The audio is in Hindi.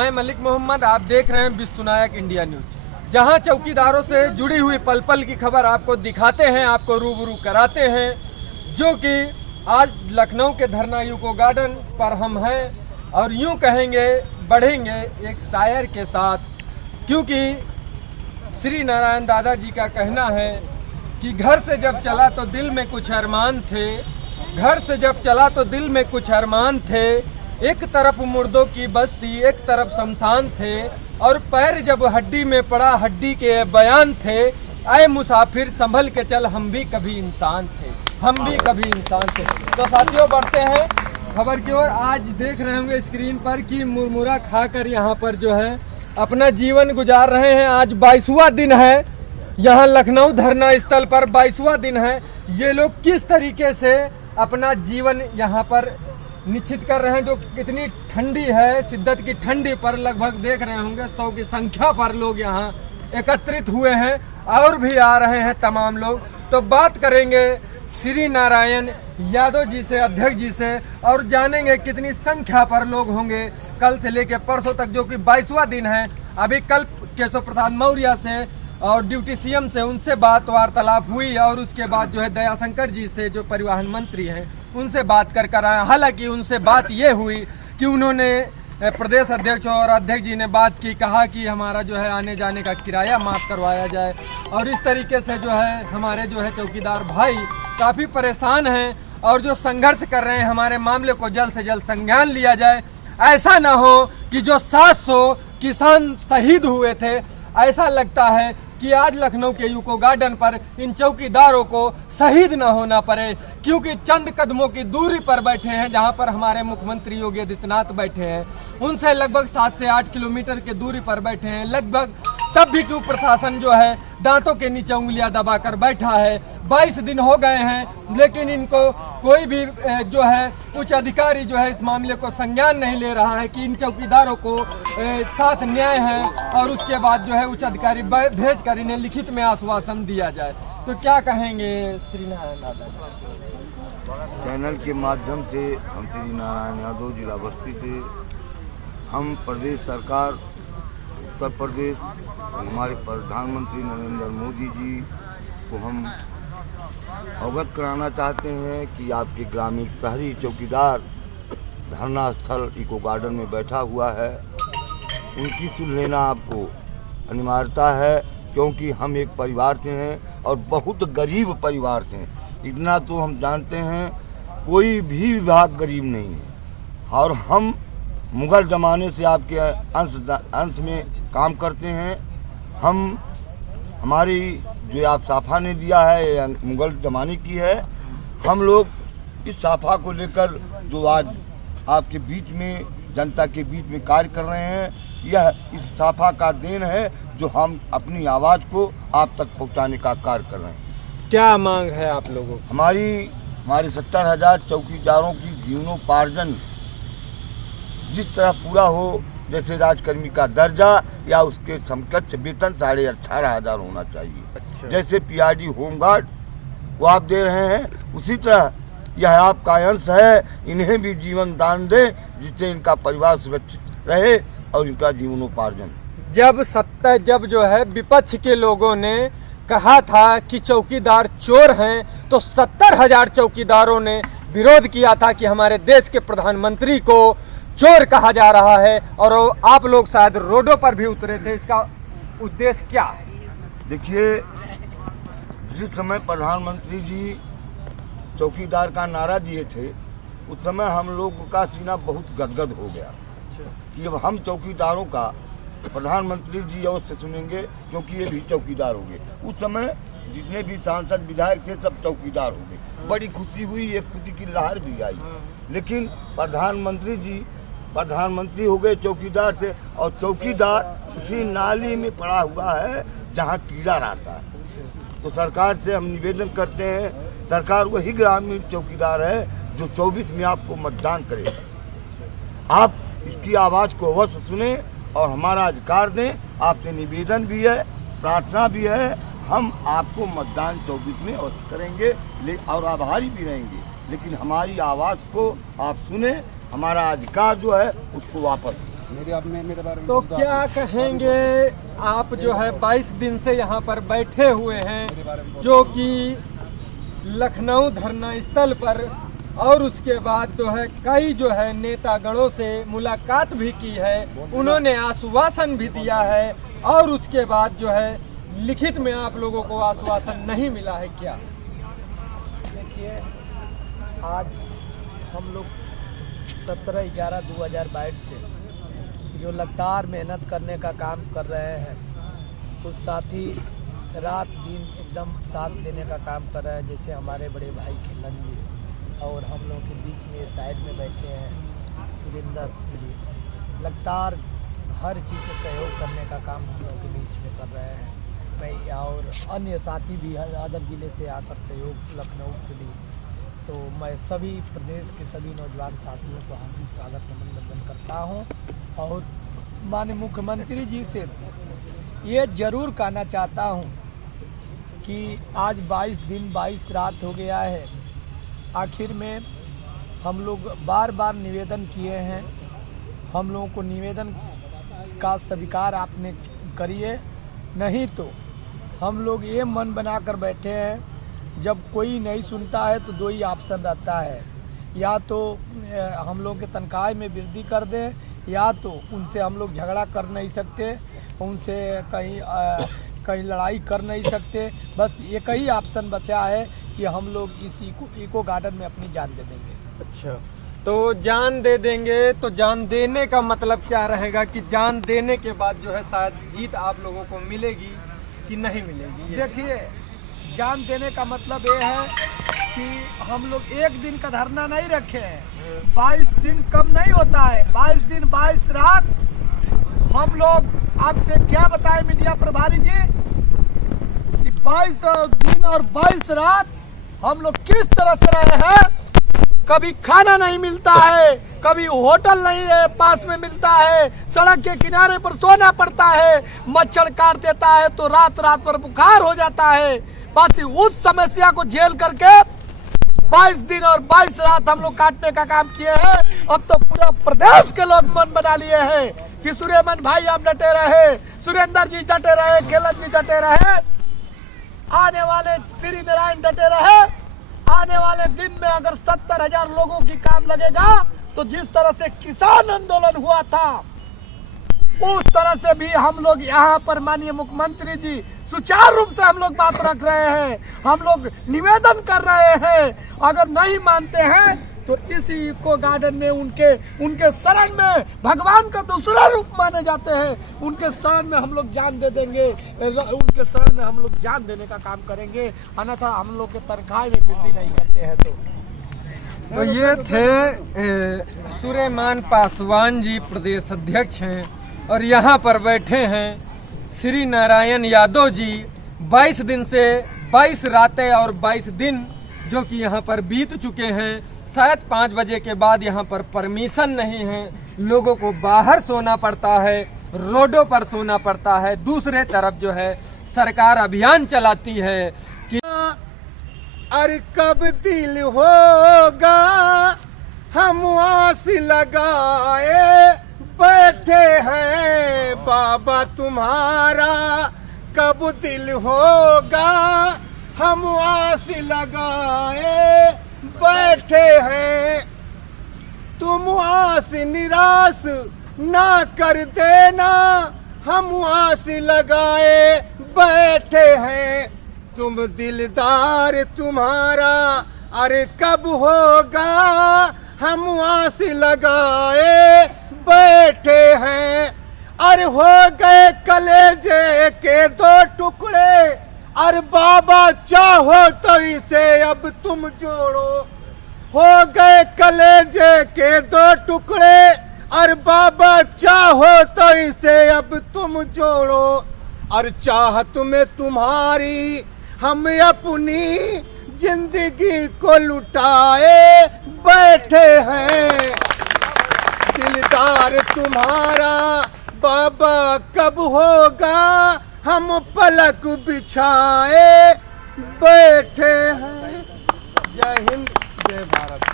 मैं मलिक मोहम्मद, आप देख रहे हैं विश्वनायक इंडिया न्यूज, जहां चौकीदारों से जुड़ी हुई पल पल की खबर आपको दिखाते हैं, आपको रूबरू कराते हैं। जो कि आज लखनऊ के धरना यूको गार्डन पर हम हैं और यूं कहेंगे बढ़ेंगे एक शायर के साथ, क्योंकि श्री नारायण दादा जी का कहना है कि घर से जब चला तो दिल में कुछ अरमान थे, घर से जब चला तो दिल में कुछ अरमान थे, एक तरफ मुर्दों की बस्ती एक तरफ शमशान थे, और पैर जब हड्डी में पड़ा हड्डी के बयान थे, आए मुसाफिर संभल के चल हम भी कभी इंसान थे, हम भी कभी इंसान थे। तो साथियों बढ़ते हैं खबर की ओर। आज देख रहे होंगे स्क्रीन पर कि मुरमुरा खाकर यहाँ पर जो है अपना जीवन गुजार रहे हैं। आज 22वां दिन है यहाँ लखनऊ धरना स्थल पर, 22वां दिन है। ये लोग किस तरीके से अपना जीवन यहाँ पर निश्चित कर रहे हैं, जो कितनी ठंडी है, शिद्दत की ठंडी पर लगभग देख रहे होंगे 100 की संख्या पर लोग यहाँ एकत्रित हुए हैं और भी आ रहे हैं तमाम लोग। तो बात करेंगे श्री नारायण यादव जी से, अध्यक्ष जी से, और जानेंगे कितनी संख्या पर लोग होंगे कल से लेकर परसों तक, जो कि 22वां दिन है। अभी कल केशव प्रसाद मौर्य से और डिप्टी सीएम से उनसे वार्तालाप हुई, और उसके बाद जो है दयाशंकर जी से जो परिवहन मंत्री हैं उनसे बात कर आए। हालांकि उनसे बात ये हुई कि उन्होंने प्रदेश अध्यक्ष और अध्यक्ष जी ने बात की, कहा कि हमारा जो है आने जाने का किराया माफ़ करवाया जाए, और इस तरीके से जो है हमारे जो है चौकीदार भाई काफ़ी परेशान हैं और जो संघर्ष कर रहे हैं, हमारे मामले को जल्द से जल्द संज्ञान लिया जाए। ऐसा ना हो कि जो 700 किसान शहीद हुए थे, ऐसा लगता है कि आज लखनऊ के यूको गार्डन पर इन चौकीदारों को शहीद न होना पड़े, क्योंकि चंद कदमों की दूरी पर बैठे हैं जहां पर हमारे मुख्यमंत्री योगी आदित्यनाथ बैठे हैं, उनसे लगभग 7 से 8 किलोमीटर की दूरी पर बैठे हैं लगभग। तब भी क्यों प्रशासन जो है दांतों के नीचे उंगलियां दबाकर बैठा है। 22 दिन हो गए हैं, लेकिन इनको कोई भी जो है उच्च अधिकारी जो है इस मामले को संज्ञान नहीं ले रहा है कि इन चौकीदारों को साथ न्याय है, और उसके बाद जो है उच्च अधिकारी भेज कर इन्हें लिखित में आश्वासन दिया जाए। तो क्या कहेंगे श्री नारायण यादव? चैनल के माध्यम से हम श्री नारायण यादव जिला बस्ती से हम प्रदेश सरकार, उत्तर प्रदेश, हमारे प्रधानमंत्री नरेंद्र मोदी जी को हम अवगत कराना चाहते हैं कि आपके ग्रामीण प्रहरी चौकीदार धरना स्थल इको गार्डन में बैठा हुआ है, उनकी सुन लेना आपको अनिवार्यता है, क्योंकि हम एक परिवार से हैं और बहुत गरीब परिवार से हैं। इतना तो हम जानते हैं, कोई भी विभाग गरीब नहीं है, और हम मुग़ल ज़माने से आपके अंश में काम करते हैं। हमारी जो आप साफा ने दिया है मुग़ल ज़माने की है। हम लोग इस साफा को लेकर जो आज आपके बीच में, जनता के बीच में कार्य कर रहे हैं, यह इस साफा का देन है जो हम अपनी आवाज़ को आप तक पहुंचाने का कार्य कर रहे हैं। क्या मांग है आप लोगों की? हमारे 70,000 चौकीदारों की जीवनोपार्जन जिस तरह पूरा हो, जैसे राजकर्मी का दर्जा या उसके समकक्ष वेतन 18,500 होना चाहिए। अच्छा। जैसे पीआरडी होमगार्ड वो आप दे रहे हैं, उसी तरह यह आपका अंश है, इन्हें भी जीवन दान दें जिससे इनका परिवार सुरक्षित रहे और इनका जीवनोपार्जन। जब जो है विपक्ष के लोगों ने कहा था कि चौकीदार चोर हैं, तो 70,000 चौकीदारों ने विरोध किया था कि हमारे देश के प्रधानमंत्री को चोर कहा जा रहा है, और आप लोग शायद रोडों पर भी उतरे थे। इसका उद्देश्य क्या है? देखिए, जिस समय प्रधानमंत्री जी चौकीदार का नारा दिए थे, उस समय हम लोगों का सीना बहुत गदगद हो गया कि अब हम चौकीदारों का प्रधानमंत्री जी अवश्य सुनेंगे, क्योंकि ये भी चौकीदार हो गए। उस समय जितने भी सांसद विधायक से सब चौकीदार हो गए, बड़ी खुशी हुई, एक खुशी की लहर भी आई। लेकिन प्रधानमंत्री हो गए चौकीदार से, और चौकीदार उसी नाली में पड़ा हुआ है जहां कीड़ा रहता है। तो सरकार से हम निवेदन करते हैं, सरकार वही ग्रामीण चौकीदार है जो 24 में आपको मतदान करे। आप इसकी आवाज़ को अवश्य सुने और हमारा अधिकार दें। आपसे निवेदन भी है, प्रार्थना भी है, हम आपको मतदान 24 में अवश्य करेंगे और आभारी भी रहेंगे, लेकिन हमारी आवाज़ को आप सुने, हमारा अधिकार जो है उसको वापस। मेरे बारे में तो क्या कहेंगे आप जो है 22 दिन से यहाँ पर बैठे हुए हैं, जो कि लखनऊ धरना स्थल पर, और उसके बाद जो है कई जो है नेतागणों से मुलाकात भी की है, उन्होंने आश्वासन भी दिया है, और उसके बाद जो है लिखित में आप लोगों को आश्वासन नहीं मिला है क्या? देखिए, आज हम लोग 17/11/2022 से जो लगातार मेहनत करने का काम कर रहे हैं, कुछ साथी रात दिन एकदम साथ देने का काम कर रहे हैं, जैसे हमारे बड़े भाई खिलन जी, और हम लोगों के बीच में साइड में बैठे हैं सुरेंद्र जी, लगातार हर चीज़ से सहयोग करने का काम हम लोगों के बीच में कर रहे हैं। मैं और अन्य साथी भी अदर ज़िले से आकर सहयोग लखनऊ से भी, तो मैं सभी प्रदेश के सभी नौजवान साथियों को हार्दिक स्वागत अभिनंदन करता हूं, और माननीय मुख्यमंत्री जी से ये ज़रूर कहना चाहता हूं कि आज 22 दिन 22 रात हो गया है। आखिर में हम लोग बार बार निवेदन किए हैं, हम लोगों को निवेदन का स्वीकार आपने करिए, नहीं तो हम लोग ये मन बनाकर बैठे हैं, जब कोई नहीं सुनता है तो दो ही ऑप्शन रहता है, या तो हम लोग के तनख्वाह में वृद्धि कर दें, या तो उनसे हम लोग झगड़ा कर नहीं सकते, उनसे कहीं लड़ाई कर नहीं सकते। बस एक ही ऑप्शन बचा है कि हम लोग इस इको गार्डन में अपनी जान दे देंगे। अच्छा, तो जान दे देंगे, तो जान देने का मतलब क्या रहेगा कि जान देने के बाद जो है शायद जीत आप लोगों को मिलेगी कि नहीं मिलेगी? देखिए, जान देने का मतलब ये है कि हम लोग एक दिन का धरना नहीं रखे हैं, 22 दिन कम नहीं होता है, 22 दिन 22 रात। हम लोग आपसे क्या बताएं मीडिया प्रभारी जी कि 22 दिन और 22 रात हम लोग किस तरह से रहे हैं। कभी खाना नहीं मिलता है, कभी होटल नहीं है पास में मिलता है, सड़क के किनारे पर सोना पड़ता है, मच्छर काट देता है तो रात रात पर बुखार हो जाता है। बस उस समस्या को झेल करके 22 दिन और 22 रात हम लोग काटने का काम किए हैं। अब तो पूरा प्रदेश के लोग मन बना लिए हैं कि सूर्यमन भाई आप डटे रहे, सुरेंद्र जी डटे रहे, खेलन जी डटे रहे, आने वाले श्री नारायण डटे रहे। आने वाले दिन में अगर 70,000 लोगों की काम लगेगा तो जिस तरह से किसान आंदोलन हुआ था, उस तरह से भी हम लोग यहाँ पर माननीय मुख्यमंत्री जी सुचारू रूप से हम लोग बात रख रहे हैं, हम लोग निवेदन कर रहे हैं। अगर नहीं मानते हैं तो इसी इको गार्डन में उनके शरण में भगवान का दूसरा रूप माने जाते हैं, उनके शरण में हम लोग जान दे देंगे, उनके शरण में हम लोग जान देने का काम करेंगे, अन्यथा हम लोग के तनख्वाह में वृद्धि नहीं करते हैं। तो ये थे सुलेमान पासवान जी, प्रदेश अध्यक्ष हैं, और यहाँ पर बैठे हैं श्री नारायण यादव जी। 22 दिन से 22 रातें और 22 दिन जो कि यहाँ पर बीत चुके हैं। शायद 5 बजे के बाद यहाँ पर परमिशन नहीं है, लोगों को बाहर सोना पड़ता है, रोडों पर सोना पड़ता है। दूसरे तरफ जो है सरकार अभियान चलाती है कि अरे कब दिल होगा हम आस लगाए बैठे हैं बाबा तुम्हारा, कब दिल होगा हम आस लगाए बैठे हैं। तुम आस निराश ना कर देना, हम आस लगाए बैठे हैं। तुम दिलदार तुम्हारा अरे कब होगा हम आस लगाए बैठे हैं। अरे हो गए कलेजे के 2 टुकड़े, अरे बाबा चाहो तो इसे अब तुम जोड़ो। हो गए कलेजे के 2 टुकड़े, अरे बाबा चाहो तो इसे अब तुम जोड़ो। और चाहत में तुम्हारी हम अपनी जिंदगी को लुटाए बैठे हैं। दिलदार तुम्हारा बाबा कब होगा हम पलक बिछाए बैठे हैं। जय हिंद, जय भारत।